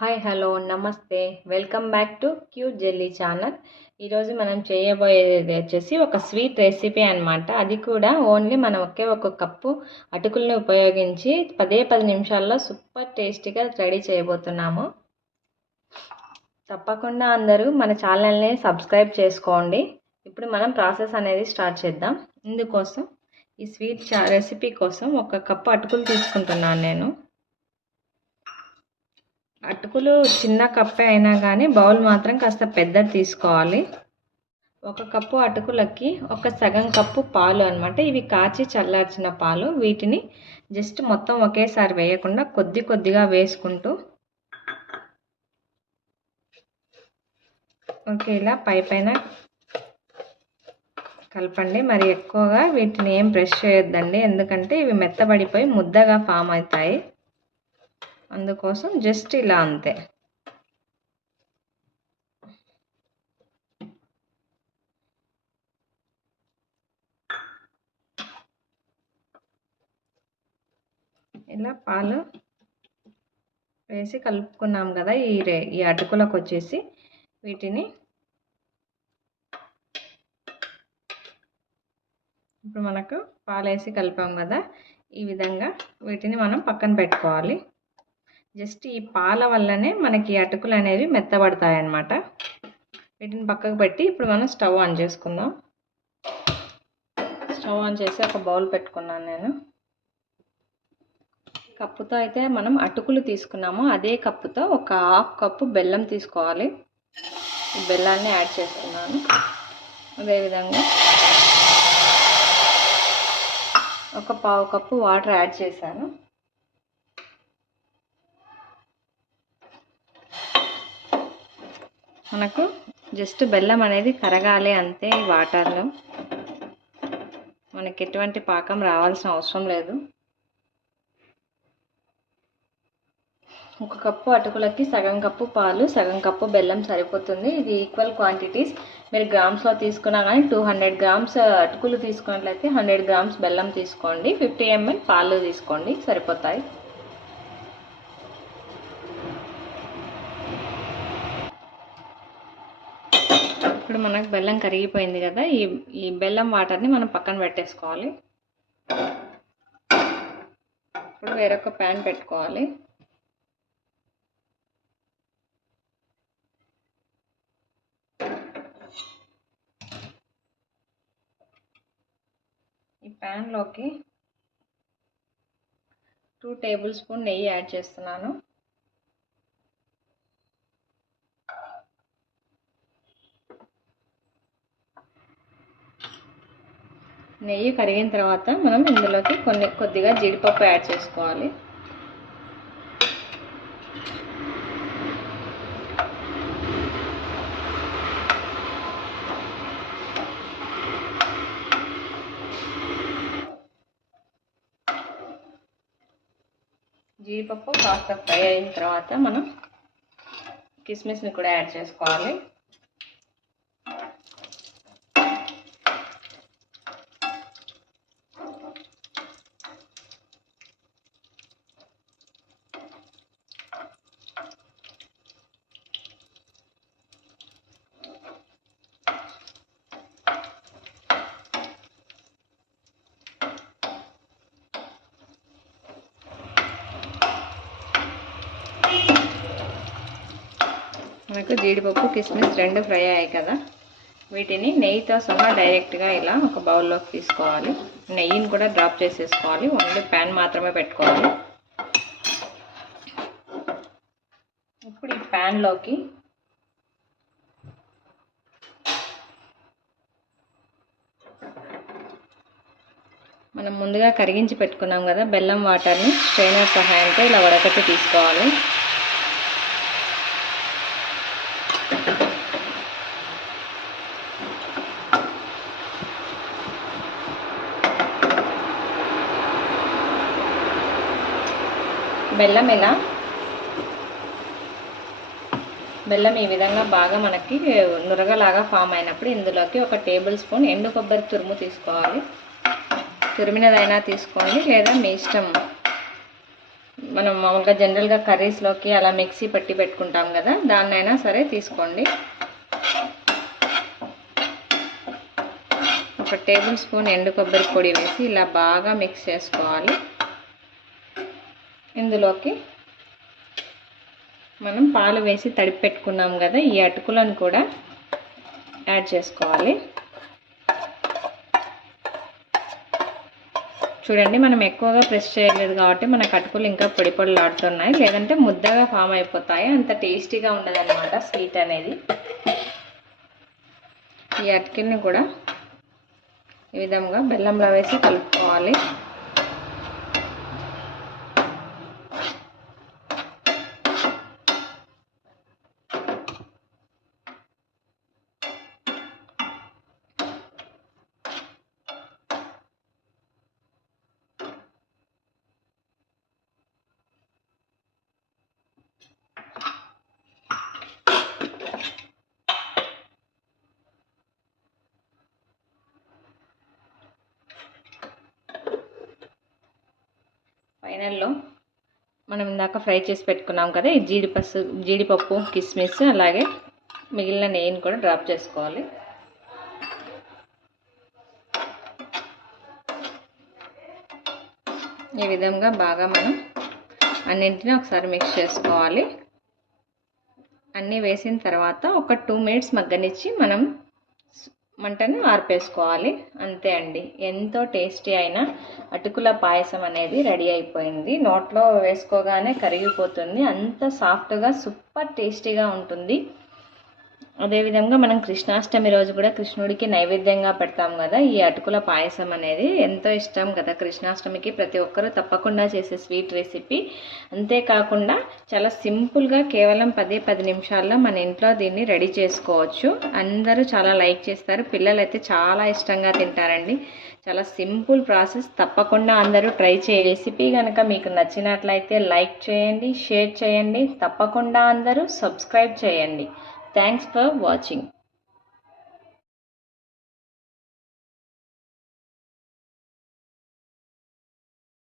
Hi hello నమస్తే welcome back to cute jelly channel. ఈరోజు మనం చేయబోయేది వచ్చేసి ఒక స్వీట్ రెసిపీ అనమాట. అది కూడా ఓన్లీ మనం ఒక కప్పు అటుకుల్ని ఉపయోగించి 10 నిమిషాల్లో సూపర్ టేస్టీగా రెడీ చేయబోతున్నాము. తప్పకుండా అందరూ మన ఛానల్ని సబ్స్క్రైబ్ చేసుకోండి. ఇప్పుడు మనం ప్రాసెస్ అనేది స్టార్ట్ చేద్దాం. ఇందుకోసం ఈ స్వీట్ రెసిపీ కోసం ఒక కప్పు అటుకులు తీసుకుంటున్నాను నేను. అటుకులు చిన్న కప్పే అయినా కానీ బౌల్ మాత్రం కాస్త పెద్దది తీసుకోవాలి. ఒక కప్పు అటుకులకి ఒక సగం కప్పు పాలు అనమాట. ఇవి కాచి చల్లార్చిన పాలు. వీటిని జస్ట్ మొత్తం ఒకేసారి వేయకుండా కొద్దిగా వేసుకుంటూ ఇలా పైన కలపండి. మరి ఎక్కువగా వీటిని ఏం ప్రెస్ చేయొద్దండి, ఎందుకంటే ఇవి మెత్తబడిపోయి ముద్దగా ఫామ్ అవుతాయి. అందుకోసం జస్ట్ ఇలా అంతే. ఇలా పాలు వేసి కలుపుకున్నాం కదా. ఈ అటుకులకు వచ్చేసి వీటిని ఇప్పుడు మనకు పాలు వేసి కలిపాం కదా, ఈ విధంగా వీటిని మనం పక్కన పెట్టుకోవాలి. జస్ట్ ఈ పాల వల్లనే మనకి అటుకులు అనేవి మెత్తబడతాయి అన్నమాట. వీటిని పక్కకు పెట్టి ఇప్పుడు మనం స్టవ్ ఆన్ చేసుకుందాం. స్టవ్ ఆన్ చేసి ఒక బౌల్ పెట్టుకున్నాను నేను. కప్పుతో అయితే మనం అటుకులు తీసుకున్నాము, అదే కప్పుతో ఒక హాఫ్ కప్పు బెల్లం తీసుకోవాలి. ఈ బెల్లాన్ని యాడ్ చేస్తున్నాను. అదేవిధంగా ఒక పావు కప్పు వాటర్ యాడ్ చేశాను. మనకు జస్ట్ బెల్లం అనేది కరగాలి అంతే. ఈ వాటర్లో మనకి ఎటువంటి పాకం రావాల్సిన అవసరం లేదు. ఒక కప్పు అటుకులకి సగం కప్పు పాలు, సగం కప్పు బెల్లం సరిపోతుంది. ఇది ఈక్వల్ క్వాంటిటీస్. మీరు గ్రామ్స్లో తీసుకున్నా కానీ 200 గ్రామ్స్ అటుకులు తీసుకున్నట్లయితే 100 గ్రామ్స్ బెల్లం తీసుకోండి. 50 ml పాలు తీసుకోండి, సరిపోతాయి. ఇప్పుడు మనకు బెల్లం కరిగిపోయింది కదా. ఈ బెల్లం వాటర్ని మనం పక్కన పెట్టేసుకోవాలి. ఇప్పుడు వేరొక ప్యాన్ పెట్టుకోవాలి. ఈ ప్యాన్లోకి 2 టేబుల్ స్పూన్ నెయ్యి యాడ్ చేస్తున్నాను. నెయ్యి కరిగిన తర్వాత మనం ఇందులోకి కొద్దిగా జీడిపప్పు యాడ్ చేసుకోవాలి. జీడిపప్పు కాస్త ఫ్రై అయిన తర్వాత మనం కిస్మిస్ని కూడా యాడ్ చేసుకోవాలి. మనకు జీడిపప్పు కిస్మిస్ రెండు ఫ్రై అయ్యాయి కదా. వీటిని నెయ్యితో సహా డైరెక్ట్గా ఇలా ఒక బౌల్లోకి తీసుకోవాలి. నెయ్యిని కూడా డ్రాప్ చేసేసుకోవాలి. ఓన్లీ ప్యాన్ మాత్రమే పెట్టుకోవాలి. ఇప్పుడు ఈ ప్యాన్లోకి మనం ముందుగా కరిగించి పెట్టుకున్నాం కదా బెల్లం వాటర్ని స్ట్రైనర్ సహాయంతో ఇలా వడకట్టి తీసుకోవాలి. బెల్లం ఈ విధంగా బాగా మనకి నురగలాగా ఫామ్ అయినప్పుడు ఇందులోకి ఒక టేబుల్ స్పూన్ ఎండు కొబ్బరి తురుము తీసుకోవాలి. తురిమినదైనా తీసుకోండి, లేదా మీ ఇష్టం. మనం మామూలుగా జనరల్గా కర్రీస్లోకి అలా మిక్సీ పట్టి పెట్టుకుంటాం కదా, దాన్నైనా సరే తీసుకోండి. ఒక టేబుల్ స్పూన్ ఎండు కొబ్బరి పొడి వేసి ఇలా బాగా మిక్స్ చేసుకోవాలి. ఇందులోకి మనం పాలు వేసి తడిపి పెట్టుకున్నాం కదా, ఈ అటుకులను కూడా యాడ్ చేసుకోవాలి. చూడండి, మనం ఎక్కువగా ప్రెస్ చేయలేదు కాబట్టి మనకు అటుకులు ఇంకా పొడి పొడిలాడుతున్నాయి, లేదంటే ముద్దగా ఫామ్ అయిపోతాయి. అంత టేస్టీగా ఉండదన్నమాట స్వీట్ అనేది. ఈ అటుకుల్ని కూడా ఈ విధంగా బెల్లంలో వేసి కలుపుకోవాలి. ఫైనల్లో మనం ఇందాక ఫ్రై చేసి పెట్టుకున్నాం కదా, ఈ జీడిపప్పు, కిస్మిస్, అలాగే మిగిలిన నెయ్యిని కూడా డ్రాప్ చేసుకోవాలి. ఈ విధంగా బాగా మనం అన్నింటినీ ఒకసారి మిక్స్ చేసుకోవాలి. అన్నీ వేసిన తర్వాత ఒక 2 మినిట్స్ మగ్గనిచ్చి మనం మంటను ఆర్పేసుకోవాలి. అంతే అండి, ఎంతో టేస్టీ అయిన అటుకుల పాయసం అనేది రెడీ అయిపోయింది. నోట్లో వేసుకోగానే కరిగిపోతుంది, అంత సాఫ్ట్గా సూపర్ టేస్టీగా ఉంటుంది. అదేవిధంగా మనం కృష్ణాష్టమి రోజు కూడా కృష్ణుడికి నైవేద్యంగా పెడతాం కదా, ఈ అటుకుల పాయసం అనేది ఎంతో ఇష్టం కదా కృష్ణాష్టమికి. ప్రతి ఒక్కరూ తప్పకుండా చేసే స్వీట్ రెసిపీ. అంతేకాకుండా చాలా సింపుల్గా కేవలం 10 నిమిషాల్లో మన ఇంట్లో దీన్ని రెడీ చేసుకోవచ్చు. అందరూ చాలా లైక్ చేస్తారు, పిల్లలు అయితే చాలా ఇష్టంగా తింటారండి. చాలా సింపుల్ ప్రాసెస్, తప్పకుండా అందరూ ట్రై చేయండి. రెసిపీ కనుక మీకు నచ్చినట్లయితే లైక్ చేయండి, షేర్ చేయండి, తప్పకుండా అందరూ సబ్స్క్రైబ్ చేయండి. Thanks for watching.